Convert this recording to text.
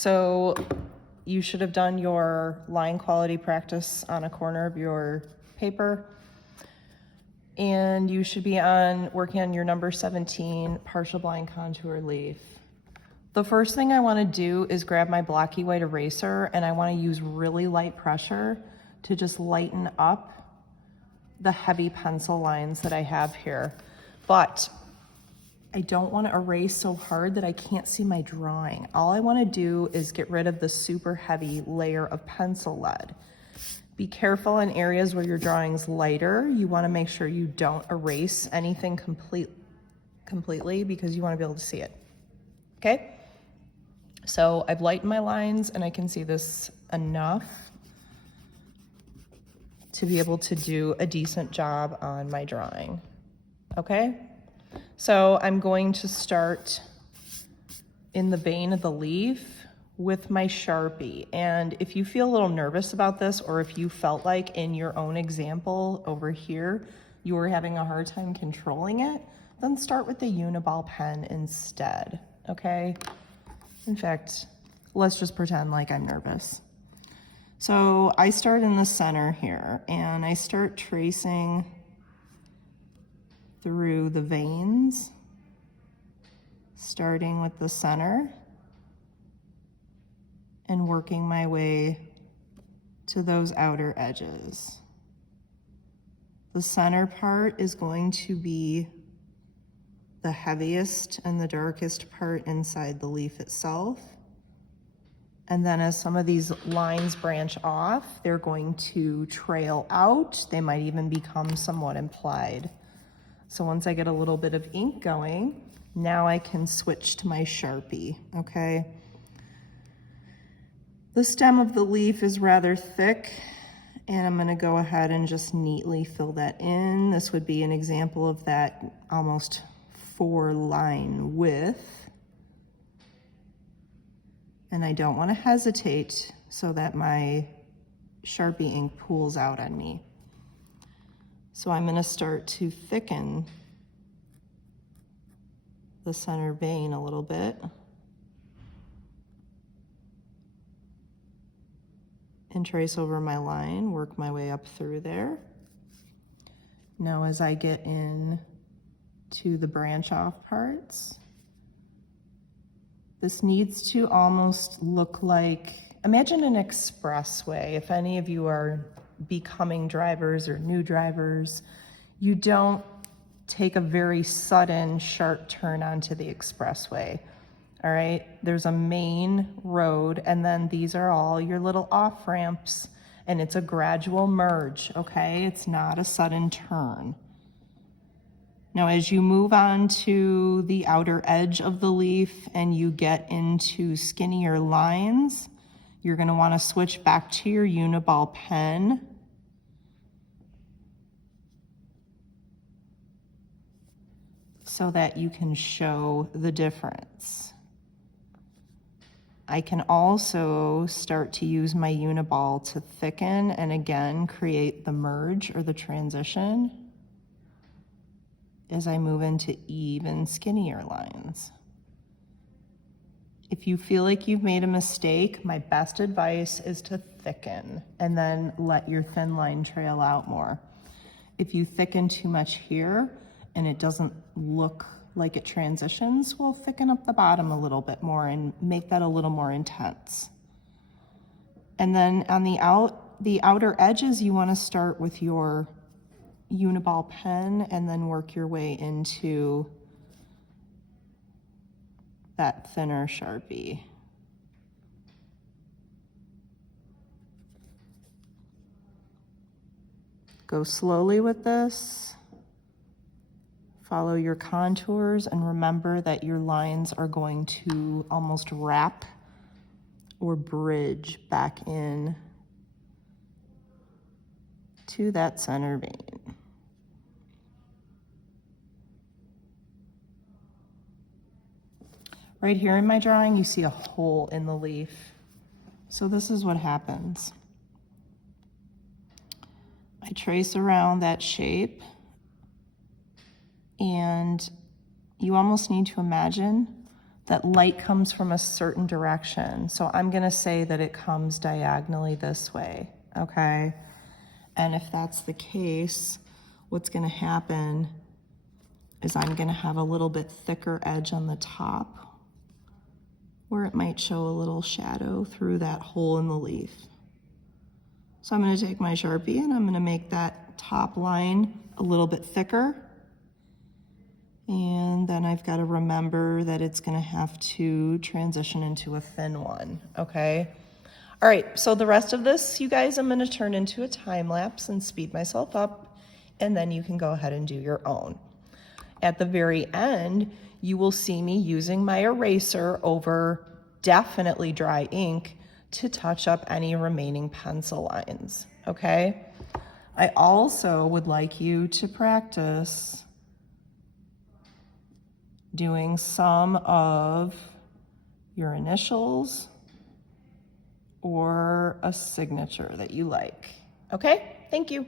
So you should have done your line quality practice on a corner of your paper. And you should be working on your number 17 partial blind contour leaf. The first thing I want to do is grab my Blocky White eraser, and I want to use really light pressure to just lighten up the heavy pencil lines that I have here. But I don't want to erase so hard that I can't see my drawing. All I want to do is get rid of the super heavy layer of pencil lead. Be careful in areas where your drawing's lighter. You want to make sure you don't erase anything completely because you want to be able to see it. Okay? So I've lightened my lines and I can see this enough to be able to do a decent job on my drawing. Okay? So I'm going to start in the vein of the leaf with my Sharpie. And if you feel a little nervous about this, or if you felt like in your own example over here, you were having a hard time controlling it, then start with the Uniball pen instead, okay? In fact, let's just pretend like I'm nervous. So I start in the center here, and I start tracing through the veins, starting with the center and working my way to those outer edges. The center part is going to be the heaviest and the darkest part inside the leaf itself. And then as some of these lines branch off, they're going to trail out. They might even become somewhat implied. So once I get a little bit of ink going, now I can switch to my Sharpie, okay? The stem of the leaf is rather thick, and I'm gonna go ahead and just neatly fill that in. This would be an example of that almost 4-line width. And I don't wanna hesitate so that my Sharpie ink pools out on me. So I'm gonna start to thicken the center vein a little bit. And trace over my line, work my way up through there. Now as I get in to the branch off parts, this needs to almost look like, imagine an expressway. If any of you are becoming drivers or new drivers, you don't take a very sudden sharp turn onto the expressway. All right, there's a main road, and then these are all your little off ramps, and it's a gradual merge, okay? It's not a sudden turn. Now, as you move on to the outer edge of the leaf and you get into skinnier lines, you're gonna wanna switch back to your Uniball pen. So that you can show the difference. I can also start to use my Uniball to thicken and again create the merge or the transition as I move into even skinnier lines. If you feel like you've made a mistake, my best advice is to thicken and then let your thin line trail out more. If you thicken too much here and it doesn't look like it transitions, we'll thicken up the bottom a little bit more and make that a little more intense. And then on the outer edges, you want to start with your Uniball pen and then work your way into that thinner Sharpie. Go slowly with this. Follow your contours and remember that your lines are going to almost wrap or bridge back in to that center vein. Right here in my drawing, you see a hole in the leaf. So this is what happens. I trace around that shape, and you almost need to imagine that light comes from a certain direction. So I'm gonna say that it comes diagonally this way, okay? And if that's the case, what's gonna happen is I'm gonna have a little bit thicker edge on the top where it might show a little shadow through that hole in the leaf. So I'm gonna take my Sharpie and I'm gonna make that top line a little bit thicker. And then I've got to remember that it's going to have to transition into a thin one, okay? All right, so the rest of this, you guys, I'm going to turn into a time lapse and speed myself up, and then you can go ahead and do your own. At the very end, you will see me using my eraser over definitely dry ink to touch up any remaining pencil lines, okay? I also would like you to practice doing some of your initials or a signature that you like. Okay, thank you.